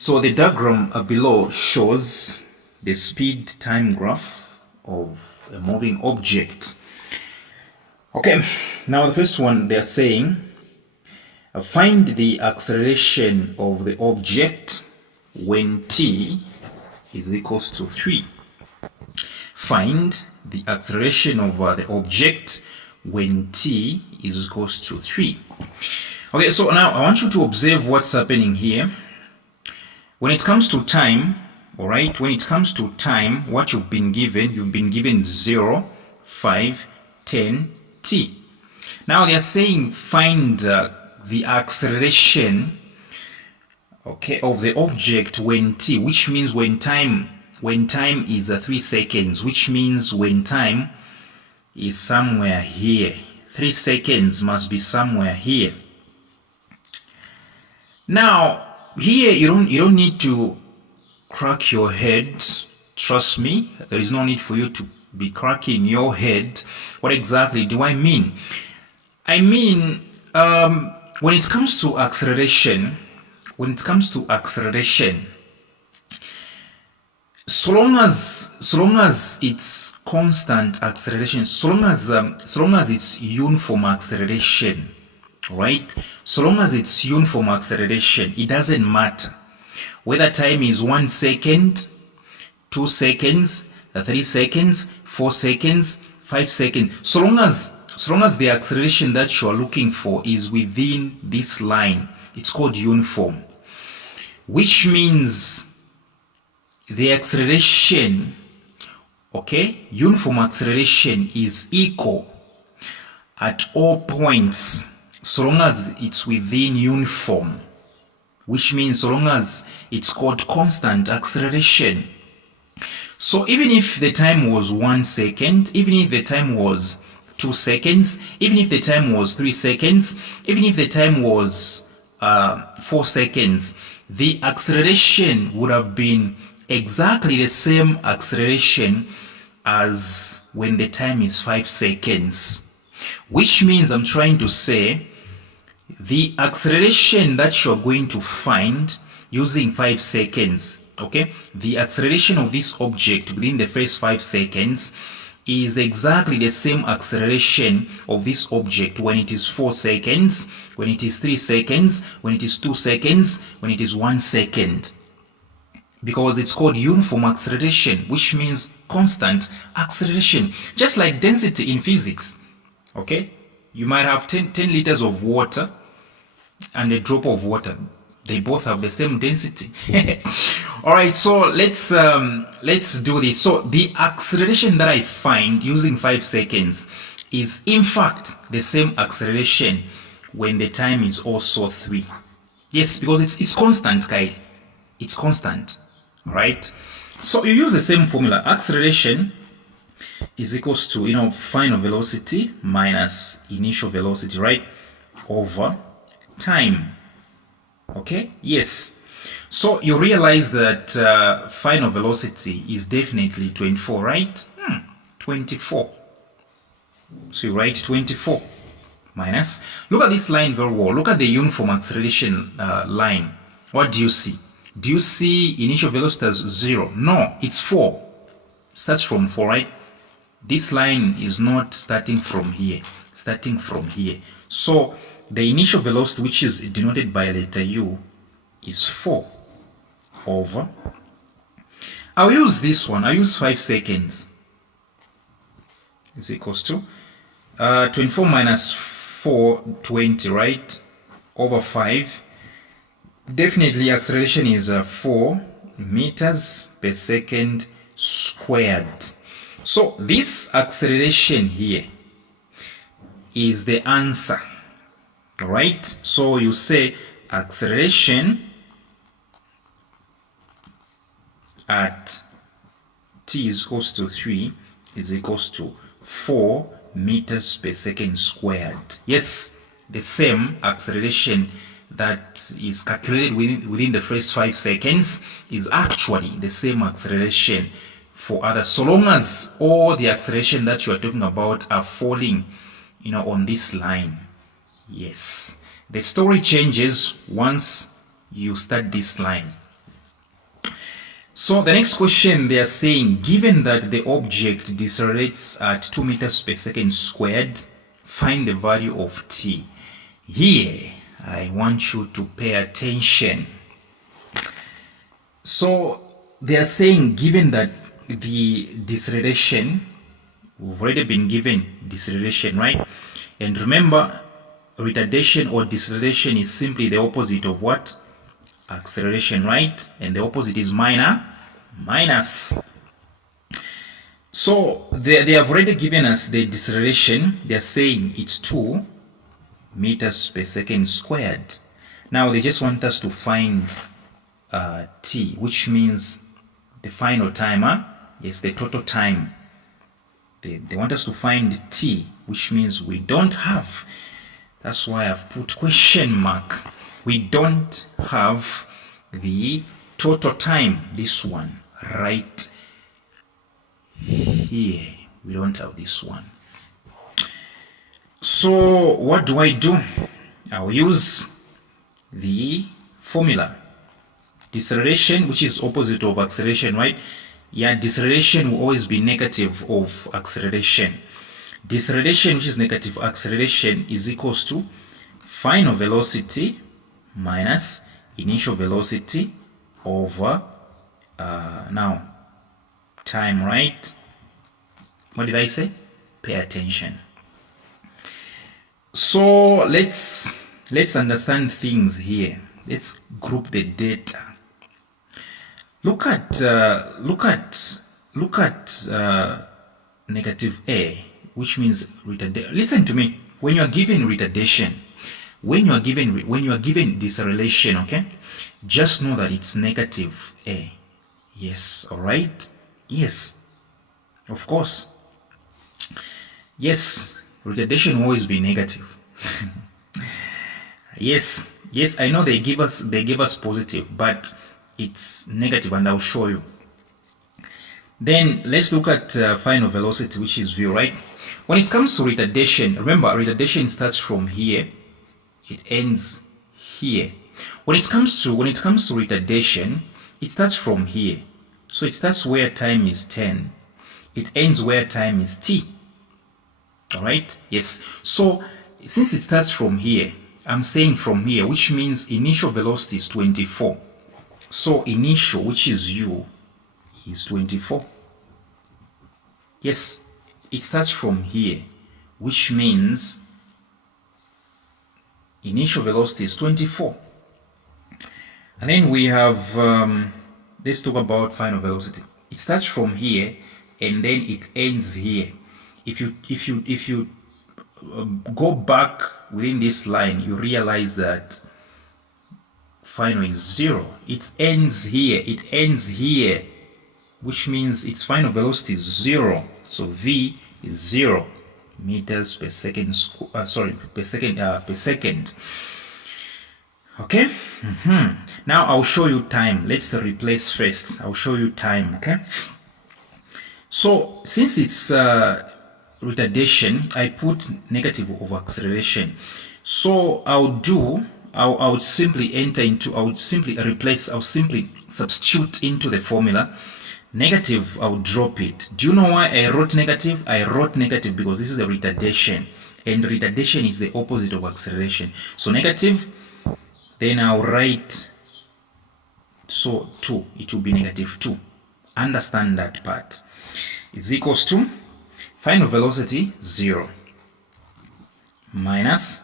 So the diagram below shows the speed time graph of a moving object. Okay, now the first one they're saying find the acceleration of the object when t is equals to 3. Find the acceleration of the object when t is equals to 3. Okay, so now I want you to observe what's happening here. When it comes to time, all right, when it comes to time, what you've been given 0, 5, 10, t. Now they are saying find the acceleration, okay, of the object when t, which means when time is 3 seconds, which means when time is somewhere here. 3 seconds must be somewhere here. Now here you don't need to crack your head. Trust me, there is no need for you to be cracking your head. What exactly do I mean? I mean, when it comes to acceleration, so long as it's constant acceleration, so long as it's uniform acceleration, right? So long as it's uniform acceleration, it doesn't matter whether time is 1 second, 2 seconds, 3 seconds, 4 seconds, 5 seconds. So long as the acceleration that you are looking for is within this line, it's called uniform, which means the acceleration, okay, uniform acceleration is equal at all points, so long as it's within uniform, which means so long as it's called constant acceleration. So even if the time was 1 second, even if the time was 2 seconds, even if the time was 3 seconds, even if the time was 4 seconds, the acceleration would have been exactly the same acceleration as when the time is 5 seconds. Which means I'm trying to say the acceleration that you're going to find using 5 seconds, okay, the acceleration of this object within the first 5 seconds is exactly the same acceleration of this object when it is 4 seconds, when it is 3 seconds, when it is 2 seconds, when it is 1 second. Because it's called uniform acceleration, which means constant acceleration. Just like density in physics, okay? You might have 10 liters of water and a drop of water. They both have the same density. All right, so let's do this. So the acceleration that I find using 5 seconds is in fact the same acceleration when the time is also 3. Yes, because it's constant, Kyle. It's constant. Right? So you use the same formula. Acceleration is equals to, final velocity minus initial velocity, right? Over time. Okay? Yes. So you realize that final velocity is definitely 24, right? 24. So you write 24 minus. Look at this line very well. Look at the uniform acceleration line. What do you see? Do you see initial velocity as 0? No, it's 4. Starts from 4, right? This line is not starting from here, starting from here. So the initial velocity, which is denoted by letter U, is 4 over. I'll use this one. I'll use 5 seconds. Is equals to 24 minus 4, 20, right? Over 5. Definitely acceleration is 4 meters per second squared. So this acceleration here is the answer, right? So you say acceleration at t is equals to 3 is equals to 4 meters per second squared. Yes, the same acceleration that is calculated within the first 5 seconds is actually the same acceleration for others, so long as all the acceleration that you are talking about are falling, on this line. Yes, the story changes once you start this line. So the next question, they are saying, given that the object decelerates at 2 meters per second squared, find the value of t. Here, I want you to pay attention. So they are saying, given that the deceleration, we've already been given deceleration, right? And remember, retardation or deceleration is simply the opposite of what? Acceleration, right? And the opposite is minus. So they have already given us the deceleration. They are saying it's 2 meters per second squared. Now they just want us to find t, which means the final time, yes, the total time. They want us to find t, which means we don't have. That's why I've put question mark. We don't have the total time, this one, right here. We don't have this one. So what do? I'll use the formula. Deceleration, which is opposite of acceleration, right? Yeah, deceleration will always be negative of acceleration. Deceleration, which is negative acceleration, is equals to final velocity minus initial velocity over now time, right? What did I say? Pay attention. So let's understand things here. Let's group the data. Look at negative a, which means retardation. Listen to me. When you are given retardation, when you are given deceleration, okay, just know that it's negative a. Yes, all right. Yes, of course. Yes, retardation will always be negative. Yes, I know they give us positive, but it's negative, and I'll show you. Then let's look at final velocity, which is v, right? When it comes to retardation, remember retardation starts from here, it ends here. When it comes to retardation, it starts from here, so it starts where time is 10, it ends where time is t. All right? Yes. So since it starts from here, I'm saying from here, which means initial velocity is 24. So initial, which is u, is 24. Yes, it starts from here, which means initial velocity is 24. And then we have, let's talk about final velocity. It starts from here and then it ends here. If you go back within this line, you realize that final is 0. It ends here, which means its final velocity is 0. So v is 0 meters per second. Per second. Okay. Now I'll show you time. Let's replace first. I'll show you time. Okay. So since it's retardation, I put negative of acceleration. So I'll simply substitute into the formula. Negative, I'll drop it. Do you know why I wrote negative? I wrote negative because this is the retardation, and retardation is the opposite of acceleration. So negative, then I'll write, so 2, it will be negative 2. Understand that part. Is equals to final velocity 0 minus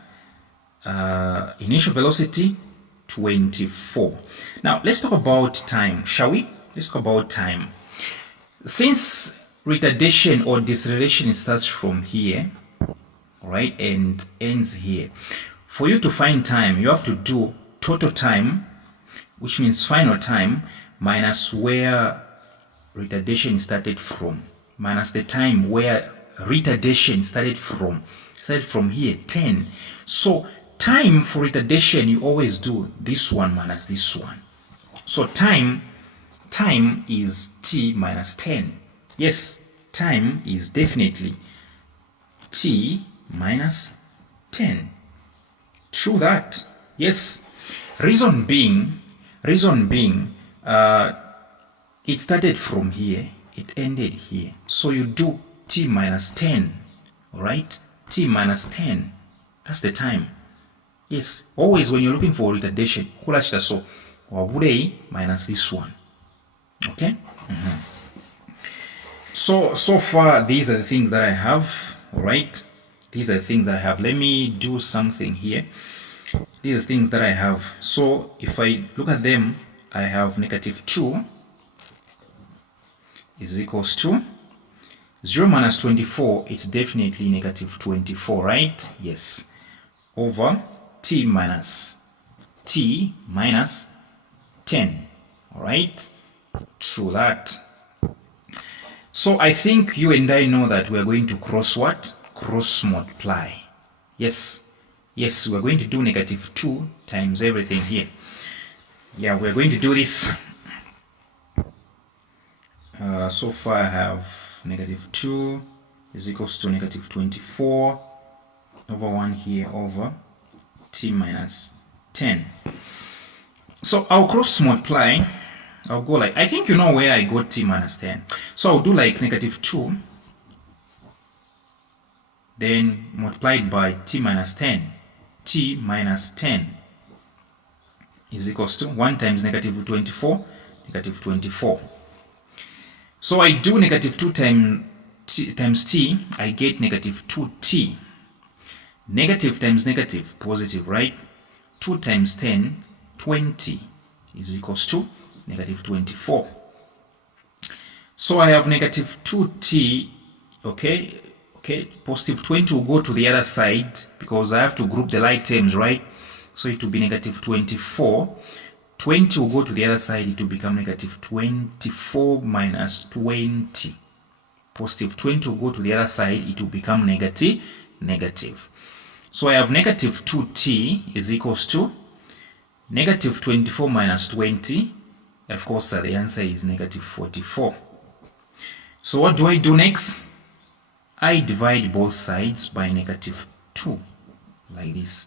initial velocity 24. Now let's talk about time, shall we? Let's talk about time. Since retardation or deceleration starts from here, right, and ends here, for you to find time, you have to do total time, which means final time, minus where retardation started from, minus the time where retardation started from here, 10. So time for retardation, you always do this one minus this one. So time is t minus 10. Yes, time is definitely t minus 10. True that. Yes. Reason being, it started from here, it ended here. So you do t minus 10, all right? T minus 10, that's the time. Yes, always when you're looking for retardation, so minus this one, okay? So far, these are the things that I have, all right? These are the things that I have. Let me do something here. These are things that I have. So if I look at them, I have negative 2 is equals to 0 minus 24. It's definitely negative 24, right? Yes. Over t minus 10. All right? True that. So I think you and I know that we are going to cross what? Cross multiply. Yes. Yes, we're going to do negative 2 times everything here. Yeah, we're going to do this. So far I have negative 2 is equals to negative 24 over 1 here over t minus 10. So I'll cross multiply. I'll go like, I think you know where I got t minus 10. So I'll do like negative 2, then multiplied by t minus 10. T minus 10 is equals to 1 times negative 24, negative 24. So I do negative 2 times t, I get negative 2t. Negative times negative, positive, right? 2 times 10, 20 is equals to negative 24. So I have negative 2t, okay? Okay, positive 20 will go to the other side because I have to group the like terms, right? So it will be negative 24. 20 will go to the other side, it will become negative 24 minus 20. Positive 20 will go to the other side, it will become negative. So I have negative 2t is equals to negative 24 minus 20. Of course, the answer is negative 44. So what do I do next? I divide both sides by negative 2, like this.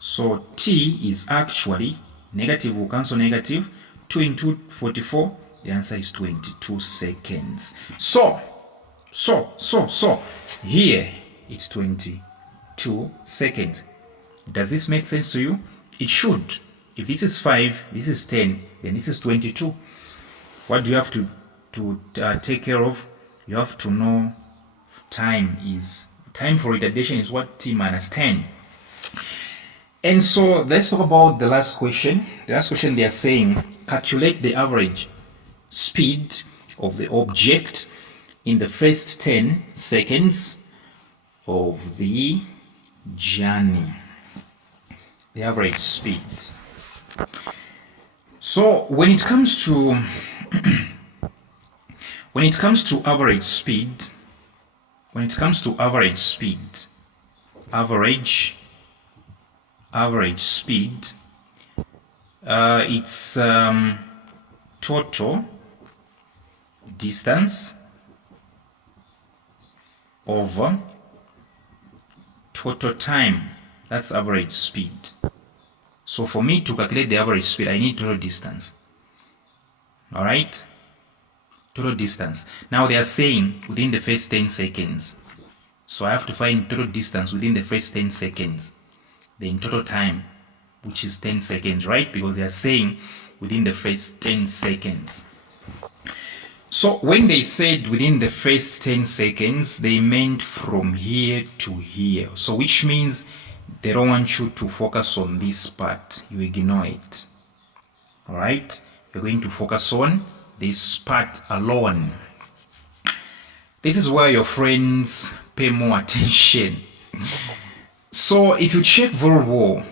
So t is actually, negative will cancel negative, 2 into 44, the answer is 22 seconds. So, here it's 22 seconds. Does this make sense to you? It should. If this is 5, this is 10, then this is 22. What do you have to take care of? You have to know time for retardation is what? T minus 10. And so let's talk about the last question. The last question, they are saying calculate the average speed of the object in the first 10 seconds of the journey. The average speed. So when it comes to average speed, it's total distance over total time. That's average speed. So for me to calculate the average speed, I need total distance. All right? Total distance. Now they are saying within the first 10 seconds. So I have to find total distance within the first 10 seconds. Then total time, which is 10 seconds, right? Because they are saying within the first 10 seconds. So when they said within the first 10 seconds, they meant from here to here. So which means they don't want you to focus on this part. You ignore it. All right? You're going to focus on this part alone. This is where your friends pay more attention. So if you check very well,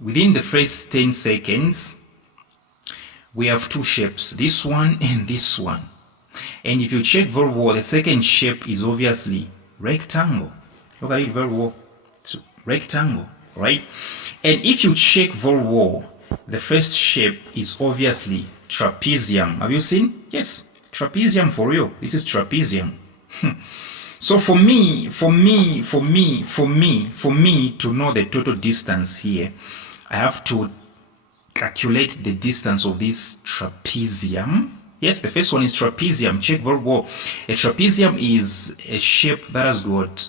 within the first 10 seconds, we have two shapes, this one and this one. And if you check very well, the second shape is obviously rectangle. Look at it very well. It's rectangle, right? And if you check very well, the first shape is obviously trapezium. Have you seen? Yes, trapezium for real. This is trapezium. So for me to know the total distance here, I have to calculate the distance of this trapezium, Yes, the first one is trapezium. Check very well. A trapezium is a shape that has got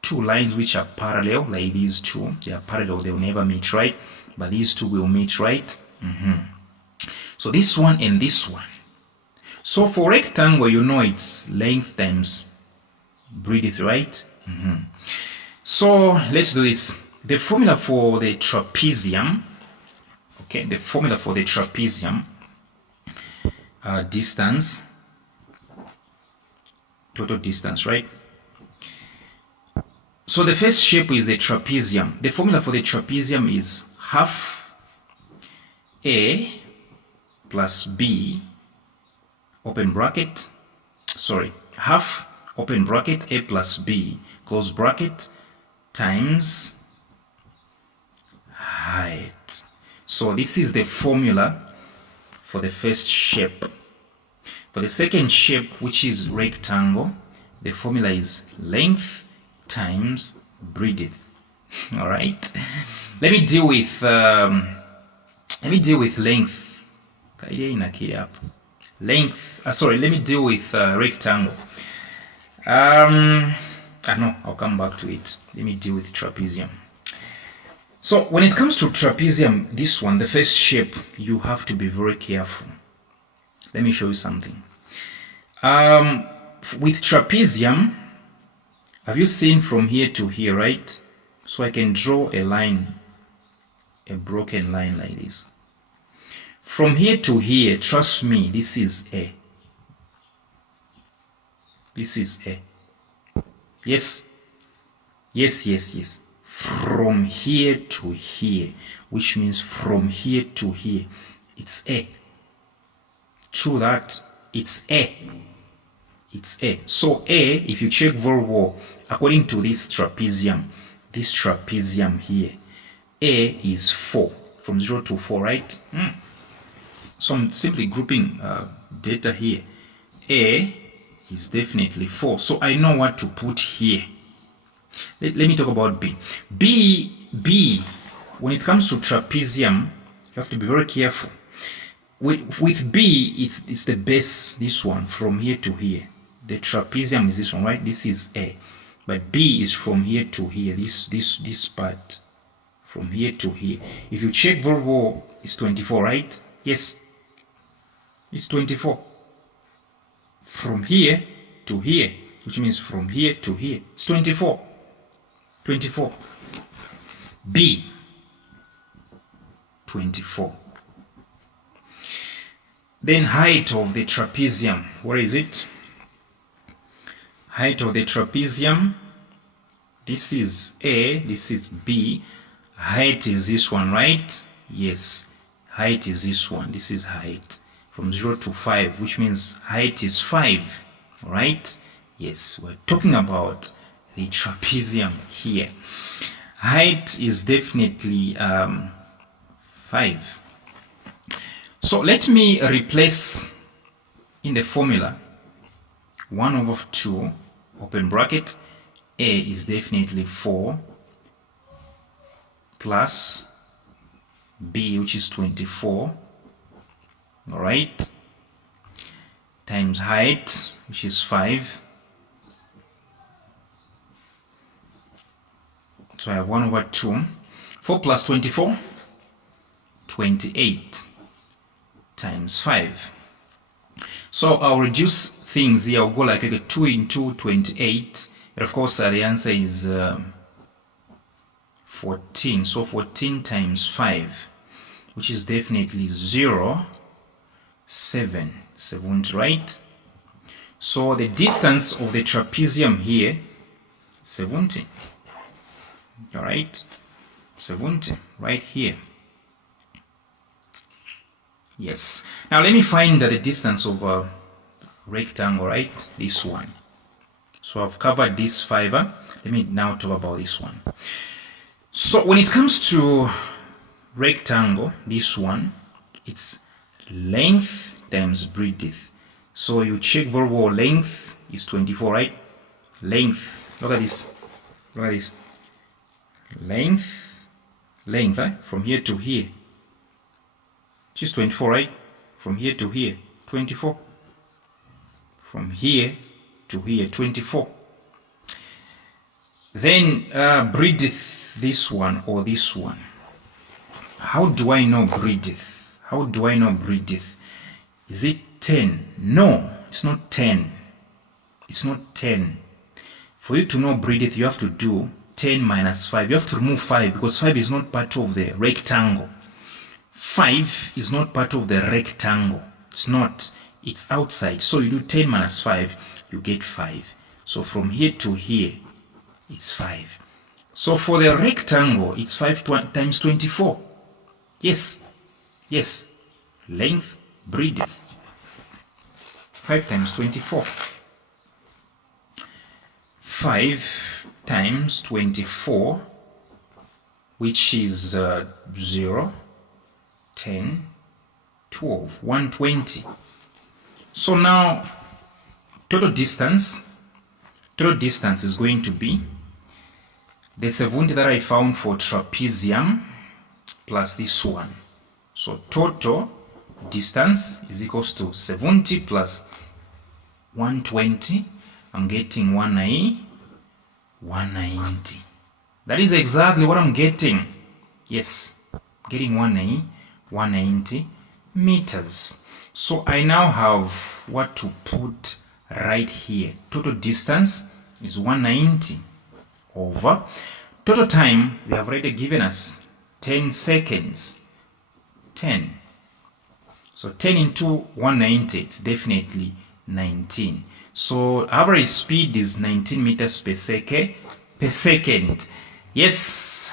two lines which are parallel, like these two. They are parallel, they will never meet, right? But these two will meet, right? So this one and this one. So for rectangle, you know it's length times breadth, right? So let's do this. The formula for the trapezium, okay, the formula for the trapezium distance, total distance, right? So the first shape is the trapezium. The formula for the trapezium is half A plus B, open bracket, half, open bracket, A plus B, close bracket, times height. So this is the formula for the first shape. For the second shape, which is rectangle, the formula is length times breadth. All right. Let me deal with length. Let me deal with rectangle. No, I'll come back to it. Let me deal with trapezium. So when it comes to trapezium, this one, the first shape, you have to be very careful. Let me show you something. With trapezium, have you seen from here to here, right? So I can draw a line, a broken line like this. From here to here, trust me, this is A. This is A. Yes. Yes, yes, yes. From here to here, which means from here to here, it's A. True that, it's A. It's A. So A, if you check very well, according to this trapezium here, A is 4. From 0 to 4, right? So I'm simply grouping data here. A is definitely 4. So I know what to put here. Let me talk about B. B, when it comes to trapezium, you have to be very careful. With B, it's the base, this one, from here to here. The trapezium is this one, right? This is A. But B is from here to here, this part. From here to here. If you check very well, it's 24, right? Yes. It's 24. From here to here, which means from here to here, it's 24. 24. B, 24. Then height of the trapezium. Where is it? Height of the trapezium. This is A, this is B. Height is this one, right? Yes. Height is this one. This is height. From 0 to 5, which means height is 5. Right? Yes. We're talking about the trapezium here. Height is definitely 5. So let me replace in the formula 1 over 2, open bracket, A is definitely 4, plus B, which is 24, all right, times height, which is 5. So I have 1 over 2. 4 plus 24, 28 times 5. So I'll reduce things here. I'll go like 2 into 28. And of course, the answer is 14. So 14 times 5, which is definitely 0, 7, right? So the distance of the trapezium here, 70. All right, 70 right here. Yes. Now let me find the distance of a rectangle, right? This one. So I've covered this fiber. Let me now talk about this one. So when it comes to rectangle, this one, it's length times breadth. So you check very well. Length is 24, right? Length. Look at this. Look at this. Length, from here to here, which is 24, right? From here to here, 24. From here to here, 24. Then breadth, this one or this one. How do I know breadth? How do I know breadth? Is it 10? No, it's not 10. It's not 10. For you to know breadth, you have to do 10 minus 5. You have to remove 5 because 5 is not part of the rectangle. 5 is not part of the rectangle. It's not. It's outside. So you do 10 minus 5, you get 5. So from here to here, it's 5. So for the rectangle, it's 5 times 24. Yes. Yes. Length, breadth. 5 times 24. 5 times 24, which is 0, 10, 12, 120. So now total distance is going to be the 70 that I found for trapezium plus this one. So total distance is equals to 70 plus 120. I'm getting 190. That is exactly what I'm getting. Yes, getting 190 meters. So I now have what to put right here. Total distance is 190 over total time. They have already given us 10 seconds. 10. So 10 into 190, it's definitely 19. So average speed is 19 meters per second. Yes.